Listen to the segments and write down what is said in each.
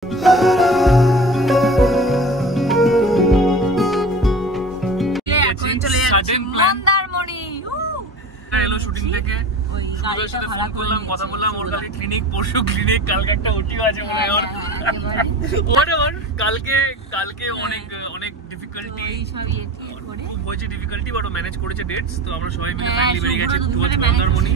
Shooting থেকে করলাম, কথা বললাম, ওর কালকে ক্লিনিক, পরশু ক্লিনিক, কালকে একটা ওটিও আছে মনে হয়। কালকে অনেক ডিফিকাল্টি খুব হয়েছে, ডিফিকাল্টি বাট ও ম্যানেজ করেছে ডেটস। তো আমরা সবাই মিলে ফাইনালি বেরিয়ে গেছি টুয়ার্ডস মন্দারমণি।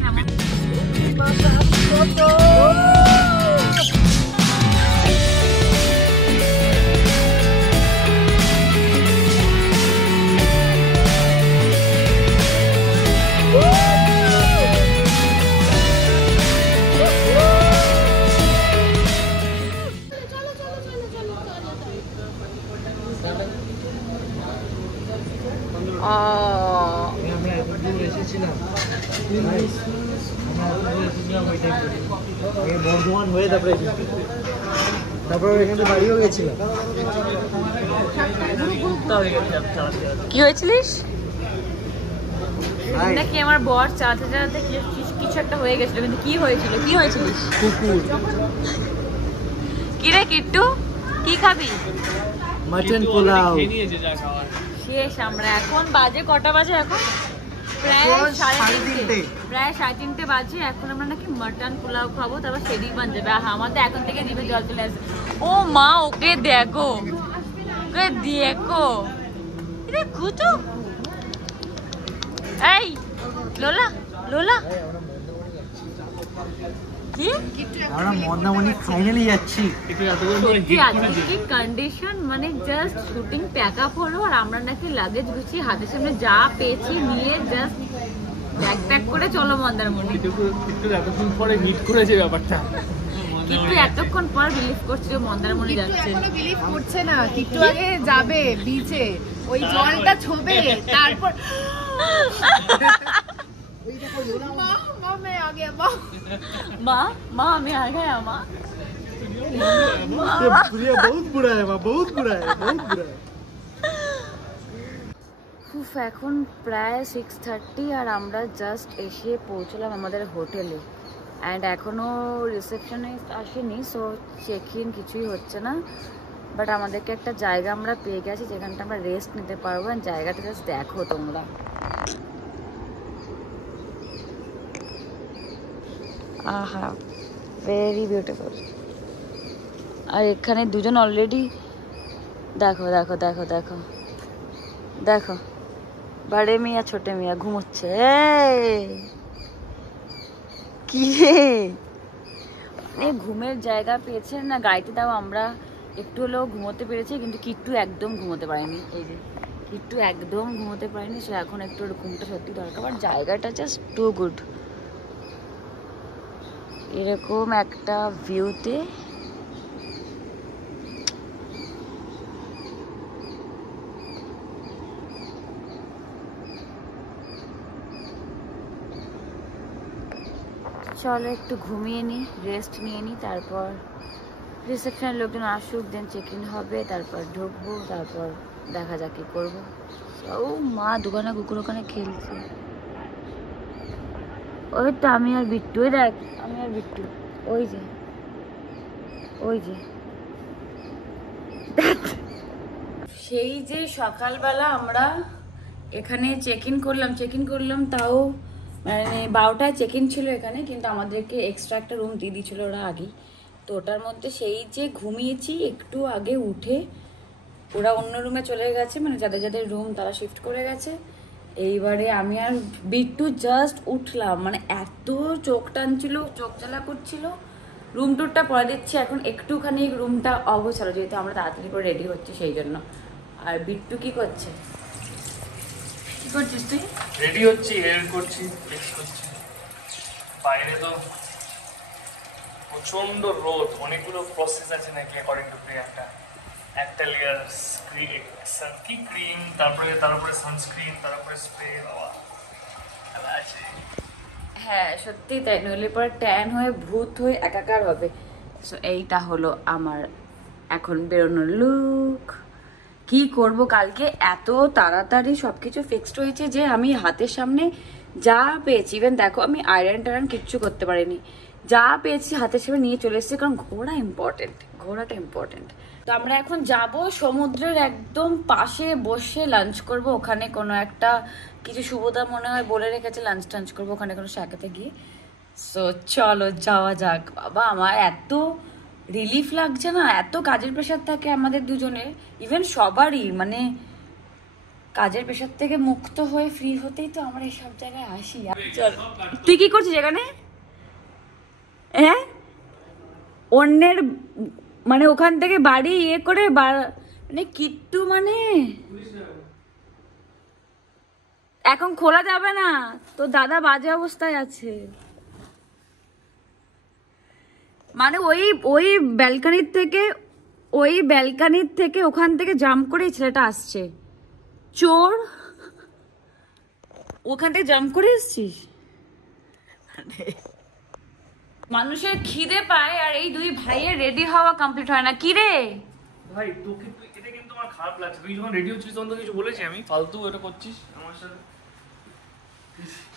বর্ধমান হয়ে তারপরে এখানে বাড়িও গেছিলাম। কি হয়েছিলিস নাকি? আমার বর চালাতে চালাতে কিছু একটা হয়ে গেছিল, কিন্তু কি হয়েছিল? কি হয়েছিলিস? কুকুর। কি রে কিট্টু, কি খাবি? মাটন পোলাও। শেষ আমরা। এখন বাজে কটা বাজে? এখন প্রায় 3:30 বাজে। এখন আমরা নাকি মাটন পোলাও খাবো, তারপর সেদিক বান যাবে। আমাদের এখন থেকে জিভে জল চলে আসবে। ও মা, ওকে দেখো, ওকে দেখো, দেখো তো। এই লোলা, লোলা কি? আমরা মন্দারমণি ফাইনালি যাচ্ছি। আজকে কন্ডিশন মানে জাস্ট শুটিং প্যাক আপ হলো, আর আমরা নাকি লাগেজ গুছিয়ে হাতের সামনে যা পেয়েছি নিয়ে জাস্ট ব্যাগ প্যাক করে চলো মন্দারমণি। কিন্তু এতক্ষণ পরে হিট করেছে ব্যাপারটা। কিন্তু এতক্ষণ পর বিলিভ করছে মন্দারমণি যাচ্ছে। কোনো বিলিভ করছে না। একটু আগে যাবে বিচে, ওই জলটা ছোবে, তারপর मैं आ गया माँ मैं आ गया माँ। बहुत बुरा है माँ, बहुत बुरा है, बहुत बुरा है। এখন প্রায় 6:30 আর আমরা জাস্ট এসে পৌঁছলাম আমাদের হোটেলে। অ্যান্ড এখনও রিসেপশনিস্ট আসেনি, সো চেক ইন কিছুই হচ্ছে না। বাট আমাদেরকে একটা জায়গা আমরা পেয়ে গেছি যেখানটা আমরা রেস্ট নিতে পারবো। জায়গাটা জাস্ট দেখো তোমরা। আহা, ভেরি বিউটিফুল। আর এখানে দুজন অলরেডি দেখো দেখো দেখো দেখো দেখো, বড়ে মিয়া ছোটে মিয়া ঘুমোচ্ছে। কি রে, ঘুমের জায়গা পেয়েছে না গাড়িতে। দাও আমরা একটু হলেও ঘুমোতে পেরেছি, কিন্তু কিট্টু একদম ঘুমোতে পারেনি। এই যে কিট্টু একদম ঘুমোতে পারেনি, সে এখন একটু ঘুমটা সত্যি দরকার। বাট জায়গাটা জাস্ট টু গুড। এরকম একটা ভিউতে চলো একটু ঘুমিয়ে নিই, রেস্ট নিয়ে নিই, তারপর রিসেপশনের লোকজন আসুক, দেন চেক ইন হবে, তারপর ঢুকবো, তারপর দেখা যাক কি করবো। ও মা, দোকানে কুকুর ওখানে খেলছে। ওই তো আমি আর বিট্টু, ওই দেখ আমি আর বিট্টু, ওই যে ওই যে সেই যে সকালবেলা আমরা এখানে চেক ইন করলাম তাও মানে 12টায় চেক ইন ছিল এখানে, কিন্তু আমাদেরকে এক্সট্রা একটা রুম দিয়ে দিয়েছিল ওরা আগেই। তো ওটার মধ্যে সেই যে ঘুমিয়েছি, একটু আগে উঠে ওরা অন্য রুমে চলে গেছে, মানে যাদের যাদের রুম তারা শিফট করে গেছে। এইবারে আমি আর বিট্টু জাস্ট উঠলাম, মানে এত চোখ টানছিল, চোখ জ্বালা করছিল। রুম টুরটা পরে দিচ্ছি, এখন একটুখানি রুমটা অগোছালো, যেহেতু আমরা তাড়াতাড়ি করে রেডি হচ্ছি সেই জন্য। আর বিট্টু কি করছে? কি করছিস তুই? রেডি হচ্ছি, হেয়ার করছি, ফিক্স করছি। বাইরে তো প্রচন্ড রোদ, অনেকগুলো প্রসেস আছে নাকি অ্যাকর্ডিং টু প্রিয়াঙ্কা। একটা লেয়ার কি ক্রিম, তারপরে সানস্ক্রিন, তারপরে স্প্রে দেওয়া আছে। হ্যাঁ সত্যি তাই, নইলে পরে ট্যান হয়ে ভূত হয়ে একাকার হবে। সো এইটা হলো আমার এখন বেরোনোর লুক। কি করব, কালকে এত তাড়াতাড়ি সবকিছু ফিক্সড হয়েছে যে আমি হাতের সামনে যা পেয়েছি, ইভেন দেখো আমি আয়রন টায়রন কিচ্ছু করতে পারিনি, যা পেয়েছি হাতের সামনে নিয়ে চলে এসেছি। কারণ ঘোরা ইম্পর্টেন্ট, ঘোরাটা ইম্পর্টেন্ট। তো আমরা এখন যাব সমুদ্রের একদম পাশে বসে লাঞ্চ করব, ওখানে কোনো একটা কিছু সুবিধা মনে হয় বলে রেখেছে লাঞ্চ টাঞ্চ করবো ওখানে কোনো শাখাতে গিয়ে। সো চলো যাওয়া যাক। বাবা আমার এত রিলিফ লাগছে না, এত কাজের প্রেশার থাকে আমাদের দুজনের, ইভেন সবারই, মানে কাজের প্রেশার থেকে মুক্ত হয়ে ফ্রি হতেই তো আমরা এইসব জায়গায় আসি। চলো, তুই কি করছিস এখানে? হ্যাঁ, অন্যের মানে ওখান থেকে বাড়ি ইয়ে করে মানে কিট্টু, মানে এখন খোলা যাবে না, তো দাদা বাজে অবস্থায় আছে। মানে ওই ব্যালকানির থেকে ওখান থেকে জাম্প করে ছেলেটা আসছে, চোর। ওখান থেকে জাম্প করে এসছিস? মানুষের খিদে পায় আর এই দুই ভাইয়ের রেডি হওয়া কমপ্লিট হয় না। কি রে ভাই তোকে, এটা কিন্তু আমার খারাপ লাগছে। তুই যখন রেডি হচ্ছিস তখন তো কিছু বলেছি আমি, ফালতু এটা করছিস আমার সাথে।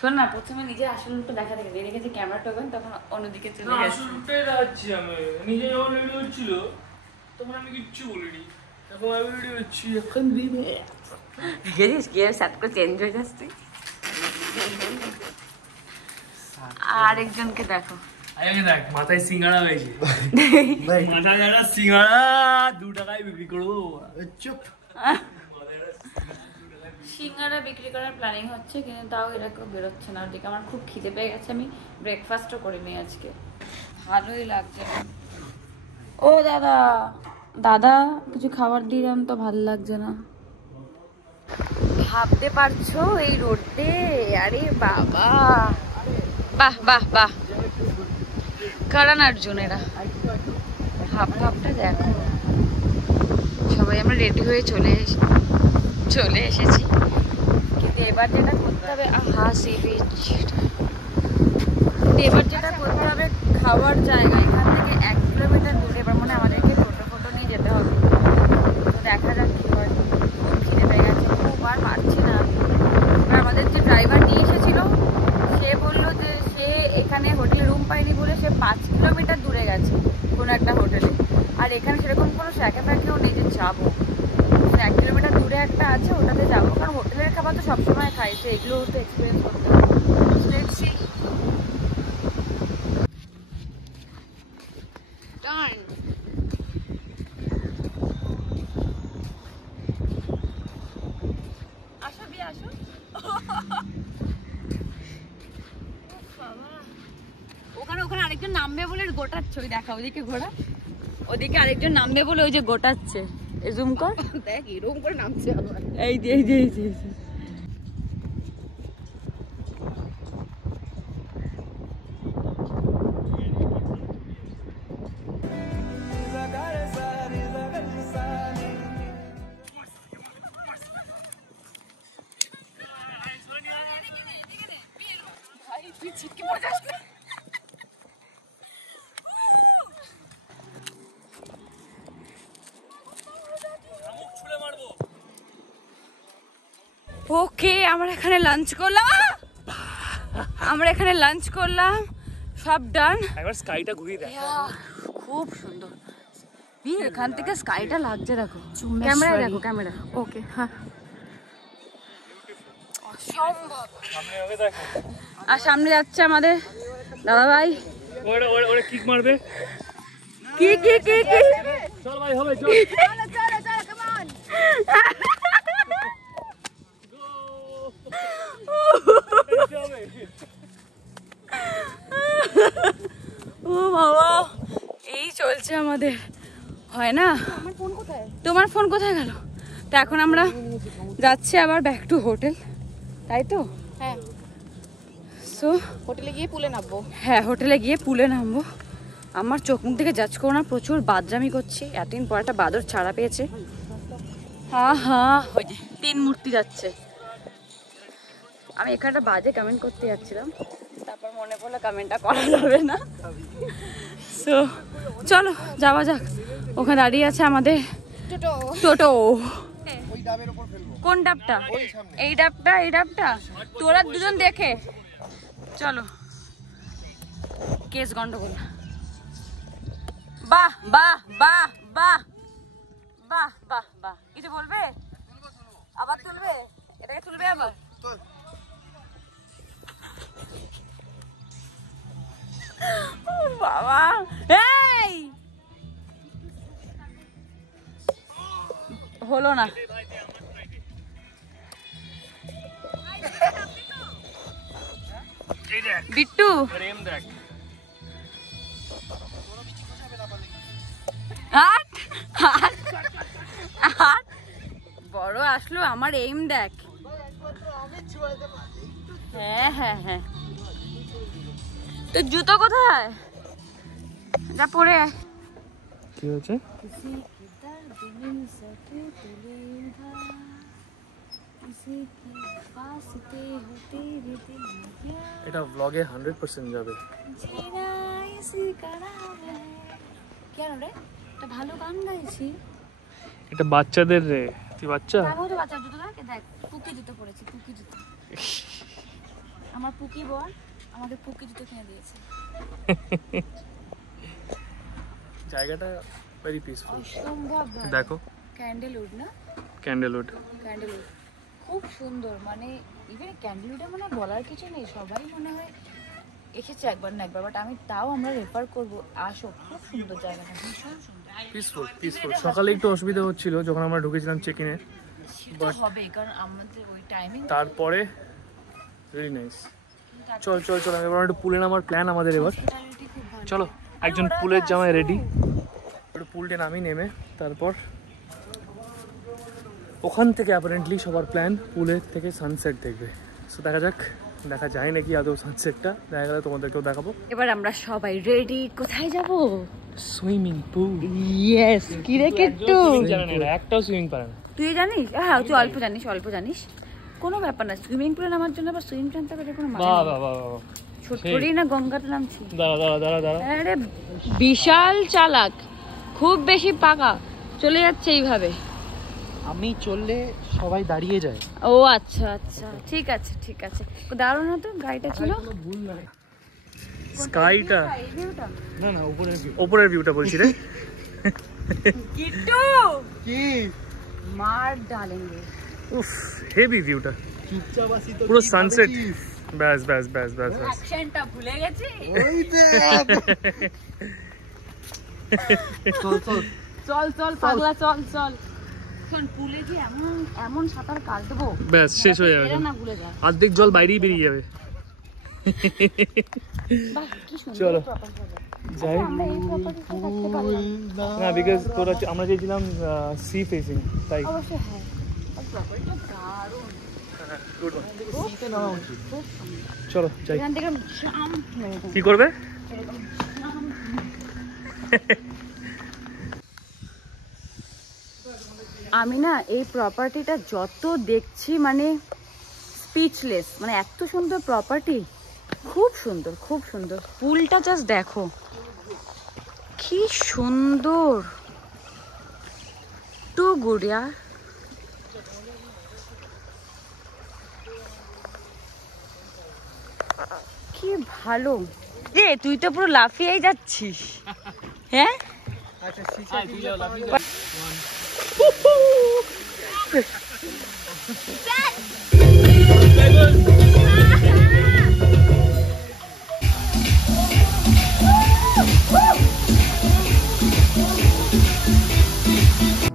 শোন না, প্রথমে নিজের আসল রূপটা দেখা দেখে রেখেছে, ক্যামেরা টোকেন তখন অন্যদিকে চলে গেছে। আসল রূপটাই দেখাচ্ছি আমি। নিজে যখন রেডি হচ্ছিল তখন আমি কিচ্ছু বলিনি, এখন আমি রেডি হচ্ছি। এখন গেছিস গিয়ে সাত করে চেঞ্জ হয়ে যাচ্ছে। আরেকজনকে দেখো, দেখ মাথায় সিঙ্গাড়া হয়েছে, মাথায় একটা সিঙ্গাড়া 2 টাকায় বিক্রি করবো। চুপ। সিঙ্গারা বিক্রি করার প্ল্যানিং হচ্ছে, কিন্তু তাও এরকম বেরোচ্ছে না। ওদিকে আমার খুব খিদে পেয়ে গেছে, আমি ব্রেকফাস্টও করিনি আজকে, ভালোই লাগছে না। ও দাদা, দাদা কিছু খাবার দিয়ে যান তো, ভালো লাগছে না। ভাবতে পারছো এই রোডে? আরে বাবা, বাহ বাহ বাহ, কারণ অর্জুনেরা ভাবটা দেখো। সবাই আমরা রেডি হয়ে চলে এসেছি, কিন্তু এবার যেটা করতে হবে, সি বিচ, এবার যেটা করতে হবে খাওয়ার জায়গা এখান থেকে 1 কিলোমিটার দূরে। এবার মনে আমাদেরকে টোটো নিয়ে যেতে হবে। তো দেখা যাক কি হয়। খিদে পেয়ে গেছে খুব, আর পারছি না। এবার আমাদের যে ড্রাইভার নিয়ে এসেছিল সে বললো যে সে এখানে হোটেলে রুম পায়নি বলে সে 5 কিলোমিটার দূরে গেছে কোনো একটা হোটেলে, আর এখানে সেরকম কোনো ফ্যাকেও নেই যে যাবো। 1 কিলোমিটার দূরে একটা আছে, ওটাতে যাবো, কারণ হোটেলের খাবার তো সবসময় খাই, তো এগুলো তো এক্সপিরিয়েন্স করতে হবে। ওখানে আরেকজন নামবে বলে গোটাচ্ছে, ওই দেখা ওদিকে ঘোড়া, ওদিকে আরেকজন নামবে বলে ওই যে গোটাচ্ছে। জুম কর, দেখ এরকম করে নামছে আবার। এই যে ওকে, আমরা এখানে লাঞ্চ করলাম, সব ডান। একবার স্কাইটা ঘুরিয়ে দেখ, খুব সুন্দর। এখান থেকে স্কাইটা লাগছে, দেখো ক্যামেরায়, দেখো ক্যামেরা। ওকে, হ্যাঁ অসম্ভব। আর সামনে যাচ্ছে আমাদের দাদা ভাই, ওরে কিক মারবে। কি চল ভাই, হবে চল। ও বাবা, এই চলছে আমাদের, হয় না? তোমার ফোন কোথায় গেল? তো এখন আমরা যাচ্ছি আবার ব্যাক টু হোটেল, তাই তো? হ্যাঁ, সো হোটেলে গিয়ে পুলে নামবো। হ্যাঁ, হোটেলে গিয়ে পুলে নামবো। আমার চোখ মুখ থেকে যাচ করো না, প্রচুর বাদরামি করছি। এতদিন পর একটা বাদর ছাড়া পেয়েছে। হ্যাঁ, ওই যে 3 মূর্তি যাচ্ছে। আমি এখানটা বাজে কমেন্ট করতে যাচ্ছিলাম, তারপর মনে পড়লো কমেন্টটা করা যাবে না। সো চলো যাওয়া যাক। ওখানে দাঁড়িয়ে আছে আমাদের টোটো। কোন ডাবটা? এই ডাবটা তোরা দুজন দেখে চলো। কেস গন্ডগোল, বাহ বাহ বাহ বাহ বাহ বাহ বাহ কিছু বলবে? আবার তুলবে? এটাকে তুলবে আবার? ও বাবা, এই হলো না। বিট্টু বড় আসলো, আমার এইম দেখ। হ্যাঁ হ্যাঁ হ্যাঁ, তোর জুতো কোথায়? যা পরে আয়। কি হচ্ছে? এটা ব্লগে 100% যাবে। কেন রে, একটা ভালো গান গাইছি। এটা বাচ্চাদের রে, তুই বাচ্চা? বাচ্চার জুতো দেখ, দেখ পুকি জুতো পরেছি, পুকি জুতো। আমার পুকি বল আমাকে পুকি জুতো কিনে দিয়েছে। জায়গাটা ভেরি পিসফুল। অসম্ভব ভালো। দেখো ক্যান্ডেলউড না? ক্যান্ডেলউড। ক্যান্ডেলউড খুব সুন্দর, মানে ইভেন ক্যান্ডেলউডে মানে বলার কিছু নেই, সবাই মনে হয় এসেছে একবার না একবার, বাট আমি তাও আমরা রেফার করব, আসো, খুব সুন্দর জায়গাটা, ভীষণ সুন্দর, পিসফুল পিসফুল। সকালে একটু অসুবিধা হচ্ছিল যখন আমরা ঢুকেছিলাম চেক ইনে, সেটা হবে কারণ আমাদের ওই টাইমিং। তারপরে ভেরি নাইস। চল চল চল, এবার একটু পুলে নামার প্ল্যান আমাদের এবার। চলো, একজন পুলের জামায় রেডি, একটু পুলটে নামি নেমে তারপর ওখান থেকে অ্যাপারেন্টলি সবার প্ল্যান পুলের থেকে সানসেট দেখবে। সো দেখা যাক, দেখা যায় নাকি আদৌ সানসেটটা, দেখা গেলে তোমাদেরকেও দেখাবো। এবার আমরা সবাই রেডি, কোথায় যাব? Swimming pool. ইয়েস, কি রে কিট্টু? জানেন না, একটাও সুইমিং পারে না। তুই জানিস? হ্যাঁ তুই অল্প জানিস, অল্প জানিস, কোনো ব্যাপার না। সুইমিং পুলে নামার জন্য আবার সুইমিং জানতে হবে, কোনো মানে বাহ নেই। বাহ বাহ বাহ, ছোট করেই না গঙ্গাতে নামছি। দাঁড়া দাঁড়া দাঁড়া দাঁড়া। আরে বিশাল চালাক, খুব বেশি পাকা, চলে যাচ্ছে এইভাবে। আমি চললে সবাই দাঁড়িয়ে যায়। ও আচ্ছা আচ্ছা, ঠিক আছে ঠিক আছে, দাঁড়ানো না তো, গাড়িটা ছিল। স্কাইটা এই ভিউটা? না না, উপরের ভিউ। উপরের ভিউটা বলছি রে। কিট্টু কি মার ডালেঙ্গে। উফ, হেভি ভিউটা, চুপচাপ আসি তো, পুরো কি সানসেট। ভাবছিস? ব্যাস ব্যাস ব্যাস ব্যাস ব্যাস। অ্যাকশনটা ভুলে গেছি। ওই চল চল চল চল পাগলা, চল চল। শোন, পুলে গিয়ে এমন এমন সাঁতার কাটবো, ব্যাস শেষ হয়ে যাবে, এরা না ভুলে যায়। অর্ধেক জল বাইরেই বেরিয়ে যাবে। বাহ, কি সুন্দর চলো proper জায়গা। যাই আমরা এই property টা দেখতে পারলাম। না, বিকজ তোরা আমরা চেয়েছিলাম সি ফেসিং, তাই। অবশ্যই হ্যাঁ, আর property টা দারুণ, গুড ওয়ান। শীতে নামা উচিত। খুব সুন্দর। চলো যাই। এখান থেকে শাম এরকম, কি করবে? এরকম শাম। আমি না এই প্রপার্টিটা যত দেখছি মানে স্পিচলেস, মানে এত সুন্দর প্রপার্টি, খুব সুন্দর খুব সুন্দর। পুলটা জাস্ট দেখো কি সুন্দর, টু গুড ইয়ার। কি ভালো রে, তুই তো পুরো লাফিয়েই যাচ্ছিস। হ্যাঁ আচ্ছা শিখে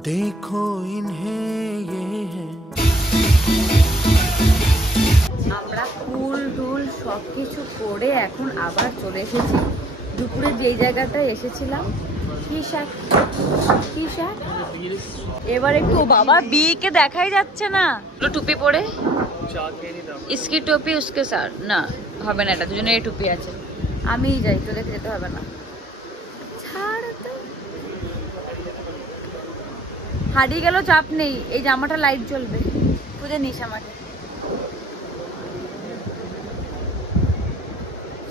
देखो इन्हें ये है। আমরা ফুল টুল সব কিছু করে এখন আবার চলে এসেছি দুপুরে যেই জায়গাটায় এসেছিলাম। কি শাক, কি শাক। এবার একটু, বাবা বিকে দেখাই যাচ্ছে না, টুপি পরে। ইসকি টুপি উসকে সার না হবে না, এটা দুজনের টুপি আছে। আমিই যাই, তো দেখে যেতে হবে না। ছাড় তো, হারিয়ে গেল চাপ নেই, এই জামাটা লাইট জ্বলবে, খুঁজে নিস আমাকে।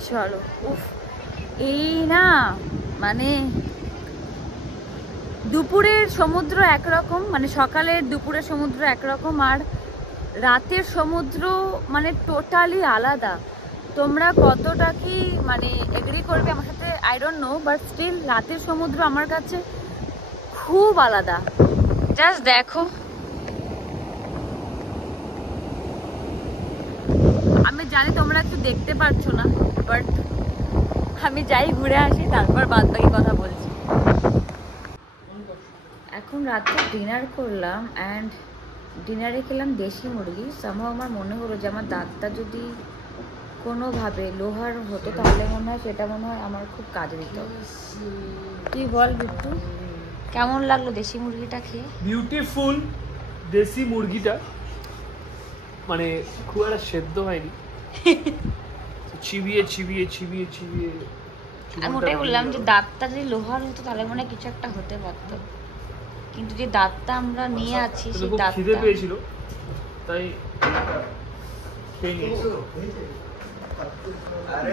চলো, উফ, এই না মানে দুপুরের সমুদ্র একরকম, মানে সকালের দুপুরের সমুদ্র একরকম, আর রাতের সমুদ্র মানে টোটালি আলাদা। তোমরা কতটা কি মানে এগ্রি করবে আমার সাথে I don't know, but still রাতের সমুদ্র আমার কাছে খুব আলাদা। জাস্ট দেখো, আমি জানি তোমরা একটু দেখতে পারছো না, বাট আমি যাই ঘুরে আসি তারপর বাদ বাকি কথা বলছি। এখন রাতে ডিনার করলাম অ্যান্ড ডিনারে খেলাম দেশি মুরগি। সামহাও আমার মনে হলো যে আমার দাঁতটা যদি কোনোভাবে লোহার হতো তাহলে মনে হয় সেটা মনে হয় আমার খুব কাজে দিত। তুই বল বিট্টু, কেমন লাগলো দেশি মুরগিটা খেয়ে? বিউটিফুল দেশি মুরগিটা, মানে খুব একটা সেদ্ধ হয়নি, চিবিয়ে চিবিয়ে চিবিয়ে চিবিয়ে। আমি ওটাই বললাম যে দাঁতটা যদি লোহার হতো তাহলে মনে হয় কিছু একটা হতে পারতো, কিন্তু যে দাঁতটা আমরা নিয়ে আছি সেই খিদে দাঁতটা পেয়েছিল তাই খেয়ে নিয়েছি।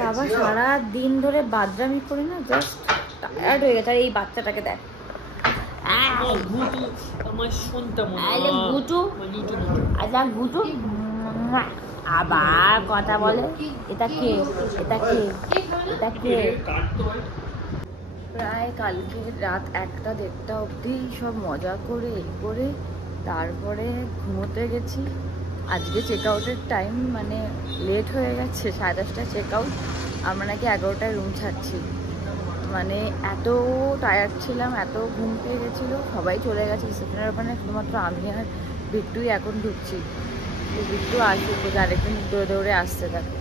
বাবা সারা দিন ধরে বাদরামি করে না জাস্ট টায়ার্ড হয়ে গেছে। আর এই বাচ্চাটাকে দেখ, আমার শুনতে আইলে গুটু আচ্ছা গুটু আবার কথা বলে। এটা কে, এটা কে, এটা কে? প্রায় কালকে রাত 1টা-1:30 অবধি সব মজা করে করে তারপরে ঘুমোতে গেছি। আজকে চেক আউটের টাইম মানে লেট হয়ে গেছে, 10:30টায় চেক আউট, আমরা নাকি 11টায় রুম ছাড়ছি। মানে এত টায়ার্ড ছিলাম, এত ঘুম পেয়ে গেছিলো, সবাই চলে গেছে রিসেপশনের ওখানে, শুধুমাত্র আমি আর বিট্টুই এখন ঢুকছি। বিট্টু আসবে, আরেকদিন দৌড়ে দৌড়ে আসছে, তাকে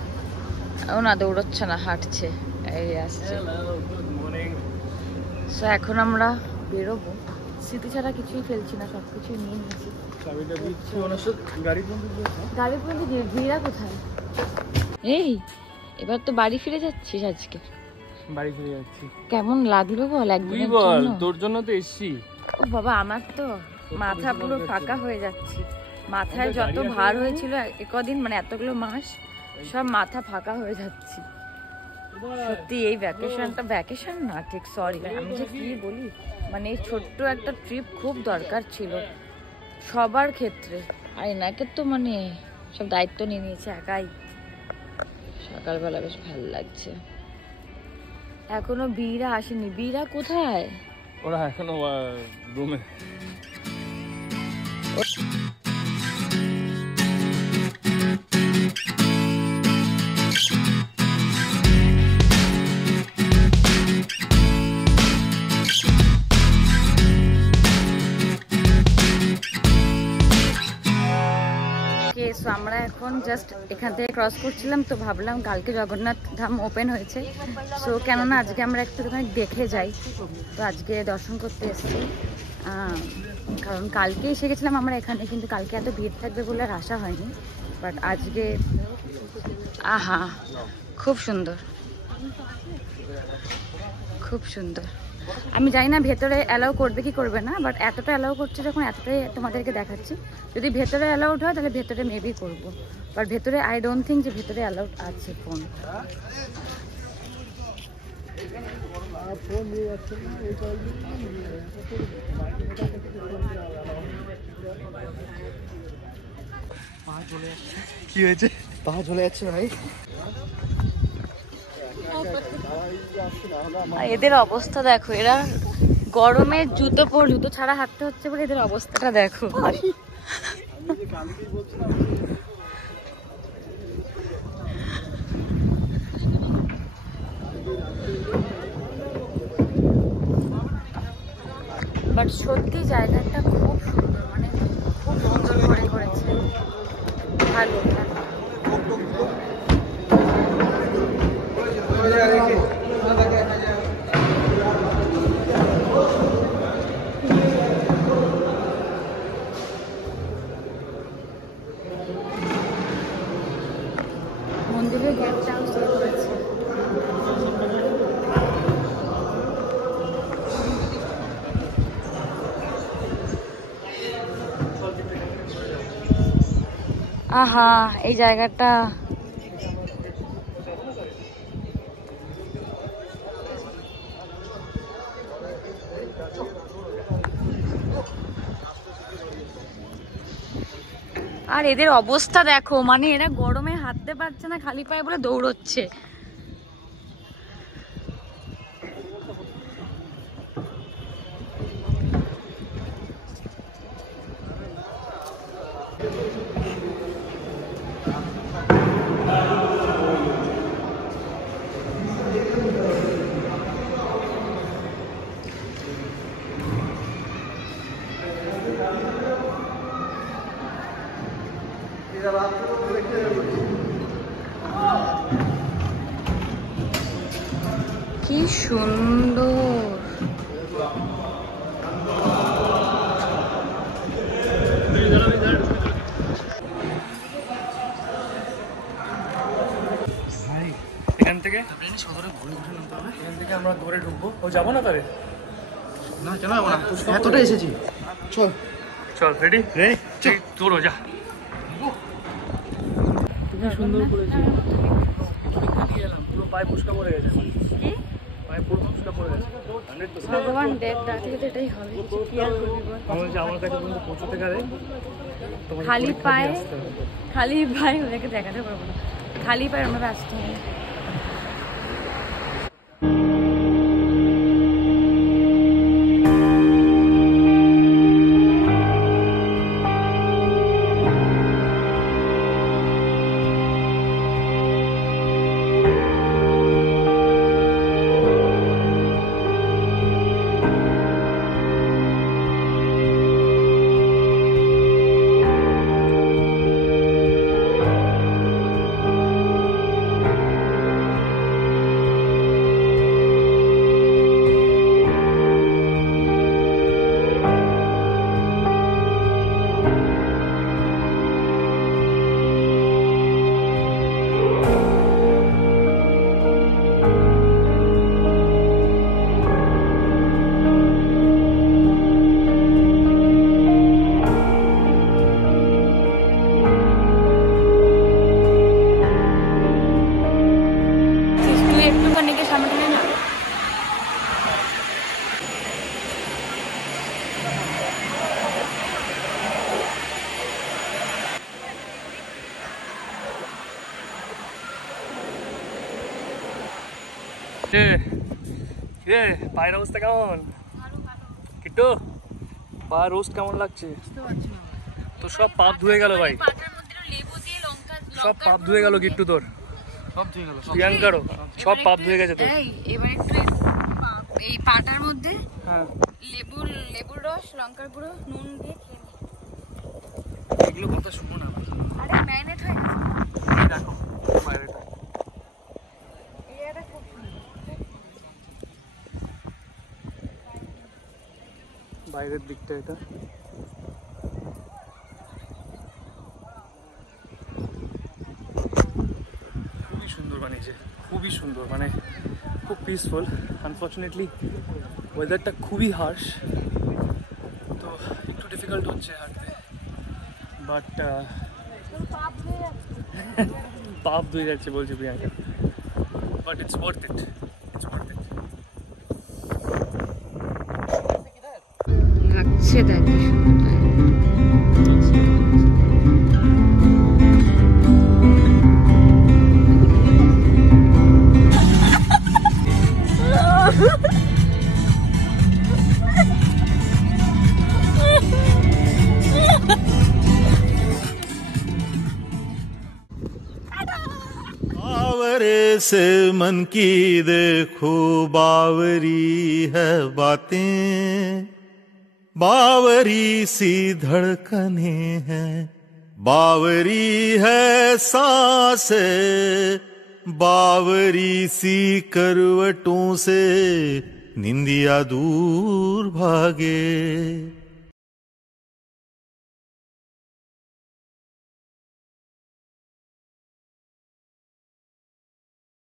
ও না দৌড়চ্ছে না, হাঁটছে, এই আসছে। সো এখন আমরা বেরোবো, স্মৃতি ছাড়া কিছুই ফেলছি না, সব কিছুই নিয়ে নিয়েছি। গাড়ি পর্যন্ত ভিড়া কোথায়? এই এবার তো বাড়ি ফিরে যাচ্ছিস আজকে? বাড়ি ফিরে যাচ্ছি। কেমন লাগলো বল একদিনের বল, জন্য? তোর জন্য তো এসছি। ও বাবা, আমার তো মাথা পুরো ফাঁকা হয়ে যাচ্ছে। মাথায় যত ভার হয়েছিল একদিন, মানে এতগুলো মাস, সব মাথা ফাঁকা হয়ে যাচ্ছে সত্যি। এই ভ্যাকেশনটা ভ্যাকেশন না ঠিক, সরি আমি যে কি বলি, মানে এই ছোট্ট একটা ট্রিপ খুব দরকার ছিল সবার ক্ষেত্রে। আর এনাকে তো মানে সব দায়িত্ব নিয়ে নিয়েছে একাই। সকালবেলা বেশ ভালো লাগছে। এখনো বীরা আসেনি। বীরা কোথায়? ওরা এখনো রুমে। সো আমরা এখন জাস্ট এখান থেকে ক্রস করছিলাম, তো ভাবলাম কালকে জগন্নাথ ধাম ওপেন হয়েছে, সো কেননা আজকে আমরা একটুখানি দেখে যাই, তো আজকে দর্শন করতে এসেছি। কারণ কালকে এসে গেছিলাম আমরা এখানে, কিন্তু কালকে এত ভিড় থাকবে বলে আর আসা হয়নি, বাট আজকে আহা খুব সুন্দর, খুব সুন্দর। আমি জানি না ভেতরে অ্যালাউ করবে কি করবে না, বাট এতটা অ্যালাউ করছে যখন এতটাই তোমাদেরকে দেখাচ্ছি। যদি ভেতরে অ্যালাউড হয় তাহলে ভেতরে মেবি করবো, বাট ভেতরে আই ডোন্ট থিঙ্ক যে ভেতরে অ্যালাউড আছে ফোন। কি হয়েছে? পা চলে যাচ্ছে ভাই। এদের অবস্থা দেখো, এরা গরমে জুতো জুতো ছাড়া হাঁটতে হচ্ছে বলে এদের অবস্থাটা দেখো। বাট সত্যি জায়গাটা খুব সুন্দর, মানে খুব সুন্দর করে করেছে, ভালো। মন্দিরের গেটটাও সেট হয়েছে। আহা এই জায়গাটা আর এদের অবস্থা দেখো, মানে এরা গরমে হাঁটতে হাঁটতে পারছে না, খালি পায়ে বলে দৌড়চ্ছে। কি সুন্দর। এখান থেকে এখান থেকে আমরা ধরে ঢুকবো। ও যাবো না তাহলে? না কেন যাবো না, এতটা এসেছি। চল চল, রেডি রেডি, তোর যা। সুন্দর করেছে, এলাম পুরো পায়ে ফুসকা পড়ে গেছে, পায়ে পুরো ফুসকা পড়ে গেছে। ভগবান দেখ, ডাকলে তো এটাই হবে, কি আর করবি বল। আমার কাছে পর্যন্ত পৌঁছতে গেলে খালি পায়ে, খালি পায়ে ওদেরকে দেখাতে পারবো না, খালি পায়ে আমরা আসতে হবে। পায়ের অবস্থা কেমন কিট্টু? পা রোস্ট কেমন লাগছে? তো সব পাপ ধুয়ে গেল ভাই, সব পাপ ধুয়ে গেল কিট্টু, তোর সব ধুয়ে গেল, প্রিয়াঙ্কারও সব পাপ ধুয়ে গেছে তোর। এবার একটু এই পাটার মধ্যে হ্যাঁ, লেবুর রস, লঙ্কার গুঁড়ো, নুন দিয়ে খেয়ে এগুলো কথা শুনো না। আরে ম্যারিনেট হয়ে গেছে। দেখো বাইরেটা, বাইরের দিকটা এটা। খুবই সুন্দর বানিয়েছে, খুবই সুন্দর, মানে খুব পিসফুল। আনফর্চুনেটলি ওয়েদারটা খুবই হার্শ, তো একটু ডিফিকাল্ট হচ্ছে হাঁটতে, বাট পাপ ধুয়ে যাচ্ছে বলছে Priyanka, but it's worth it, it's worth it. লাগছে দেখ কি সুন্দর। बावरे से मन की देखो बावरी है बातें, बावरी सी धड़कने हैं, बावरी है सांसें, बावरी सी करवटों से निंदिया दूर भागे।